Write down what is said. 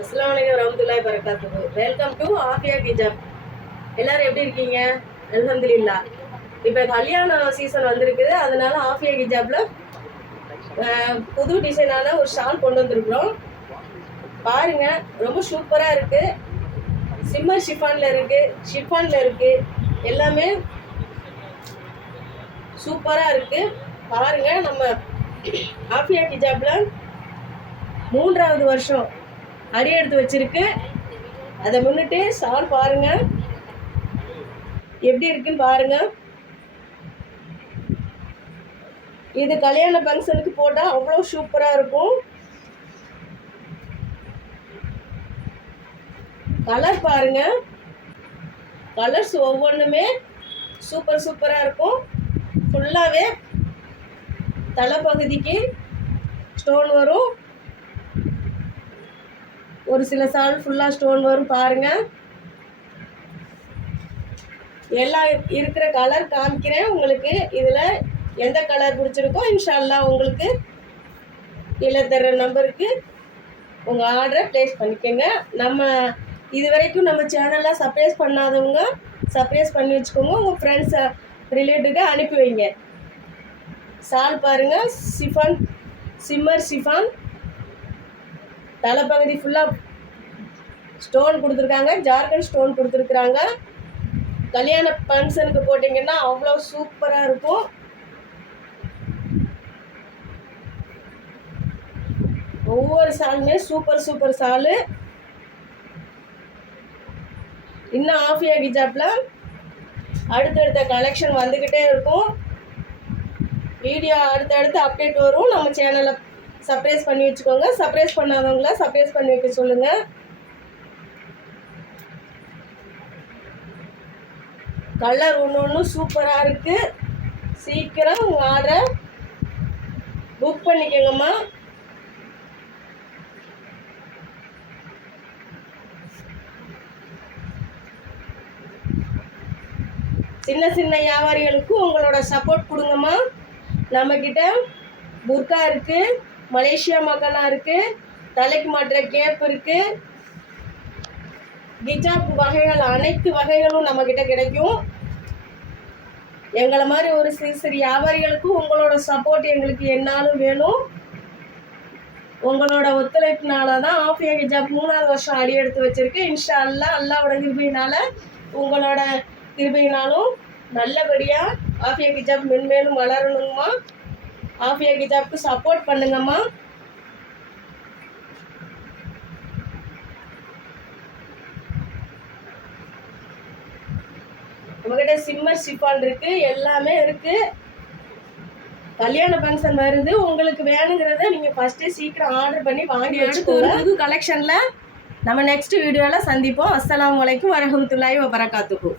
அஸ்ஸலாமு அலைக்கும் வரஹ்மத்துல்லாஹி வரகாத்துஹு. வெல்கம் டு ஆஃபியா ஹிஜாப். எல்லாரும் எப்படி இருக்கீங்க? அல்ஹம்துலில்லாஹ். இப்போ கல்யாண சீசன் வந்திருக்குது, அதனால ஆஃபியா ஹிஜாப்ல புது டிசைனான ஒரு ஷால் கொண்டு வந்திருக்கிறோம். பாருங்க, ரொம்ப சூப்பராக இருக்கு. சிம்மர் ஷிஃபான்ல இருக்கு, ஷிஃபான்ல இருக்கு, எல்லாமே சூப்பராக இருக்கு. பாருங்க, நம்ம ஆஃபியா ஹிஜாப்ல 3வது வருஷம் அடி எடுத்து வச்சிருக்கு. அதை முன்னிட்டு ஷால் பாருங்க எப்படி இருக்குன்னு பாருங்க. இது கல்யாண ஃபங்க்ஷனுக்கு போட்டால் அவ்வளோ சூப்பராக இருக்கும். கலர் பாருங்க, கலர்ஸ் ஒவ்வொன்றுமே சூப்பராக இருக்கும். ஃபுல்லாகவே தலைப்பகுதிக்கு ஸ்டோன் வரும், ஒரு சில சால் ஃபுல்லாக ஸ்டோன் வரும். பாருங்கள், எல்லாம் இருக்கிற கலர் காமிக்கிறேன் உங்களுக்கு. இதில் எந்த கலர் பிடிச்சிருக்கோ இன்ஷா அல்லாஹ் உங்களுக்கு கீழே தர்ற நம்பருக்கு உங்கள் ஆர்டரை ப்ளேஸ் பண்ணிக்கோங்க. நம்ம இது வரைக்கும் நம்ம சேனலை சப்ஸ்கிரைப் பண்ணாதவங்க சப்ஸ்கிரைப் பண்ணி வச்சுக்கோங்க. உங்கள் ஃப்ரெண்ட்ஸ் ரிலேட்டிவ்க்கு அனுப்பி வைங்க. சால் பாருங்கள், சிஃபான், சிம்மர் சிஃபான், தலைப்பகுதி ஃபுல்லாக ஸ்டோன் கொடுத்துருக்காங்க, ஜார்கன் ஸ்டோன் கொடுத்துருக்குறாங்க. கல்யாண ஃபங்க்ஷனுக்கு போட்டிங்கன்னா அவ்வளோ சூப்பராக இருக்கும். ஒவ்வொரு சாலுமே சூப்பர் சாலு. இன்னும் ஆஃபியா ஹிஜாப்ல அடுத்தடுத்த கலெக்ஷன் வந்துக்கிட்டே இருக்கும். வீடியோ அடுத்தடுத்து அப்டேட் வரும். நம்ம சேனலை சப்ஸ்கிரைப் பண்ணி வச்சுக்கோங்க. சப்ஸ்கிரைப் பண்ணாதவங்கள சப்ஸ்கிரைப் பண்ணி வைக்க சொல்லுங்கள். கலர் ஒன்று சூப்பராக இருக்குது. சீக்கிரம் உங்கள் ஆர்டரை புக் பண்ணிக்கோங்கம்மா. சின்ன வியாபாரிகளுக்கு உங்களோட சப்போர்ட் கொடுங்கம்மா. நம்மக்கிட்ட புர்கா இருக்குது, மலேசியா மக்கானா இருக்குது, தலைக்கு மாட்டுற கேப் இருக்குது, ஹிஜாப் வகைகள் அனைத்து வகைகளும் நம்மக்கிட்ட கிடைக்கும். எங்களை மாதிரி ஒரு சிறு வியாபாரிகளுக்கும் உங்களோட சப்போர்ட் எங்களுக்கு என்னாலும் வேணும். உங்களோட ஒத்துழைப்புனால தான் ஆஃபியா ஹிஜாப் 3வது வருஷம் அடி எடுத்து வச்சிருக்கு. இன்ஷா அல்லாஹ் அல்லாஹ்வோட கிருபையினால உங்களோட கிருபையினாலும் நல்லபடியாக ஆஃபியா ஹிஜாப் மென்மேலும் வளரணுங்கம்மா. ஆஃபியா ஹிஜாப்க்கு சப்போர்ட் பண்ணுங்கம்மா. நம்மகிட்ட சிம்மர் ஷிஃபான் இருக்குது, எல்லாமே இருக்குது. கல்யாண ஃபங்க்ஷன் வருது, உங்களுக்கு வேணுங்கிறத நீங்கள் ஃபஸ்ட்டே சீக்கிரம் ஆர்டர் பண்ணி வாங்கி வச்சுக்கோங்க. புது கலெக்ஷனில் நம்ம நெக்ஸ்ட் வீடியோவில் சந்திப்போம். அஸ்ஸலாமு அலைக்கும் வரஹ்மத்துல்லாஹி வபரகாத்துஹு.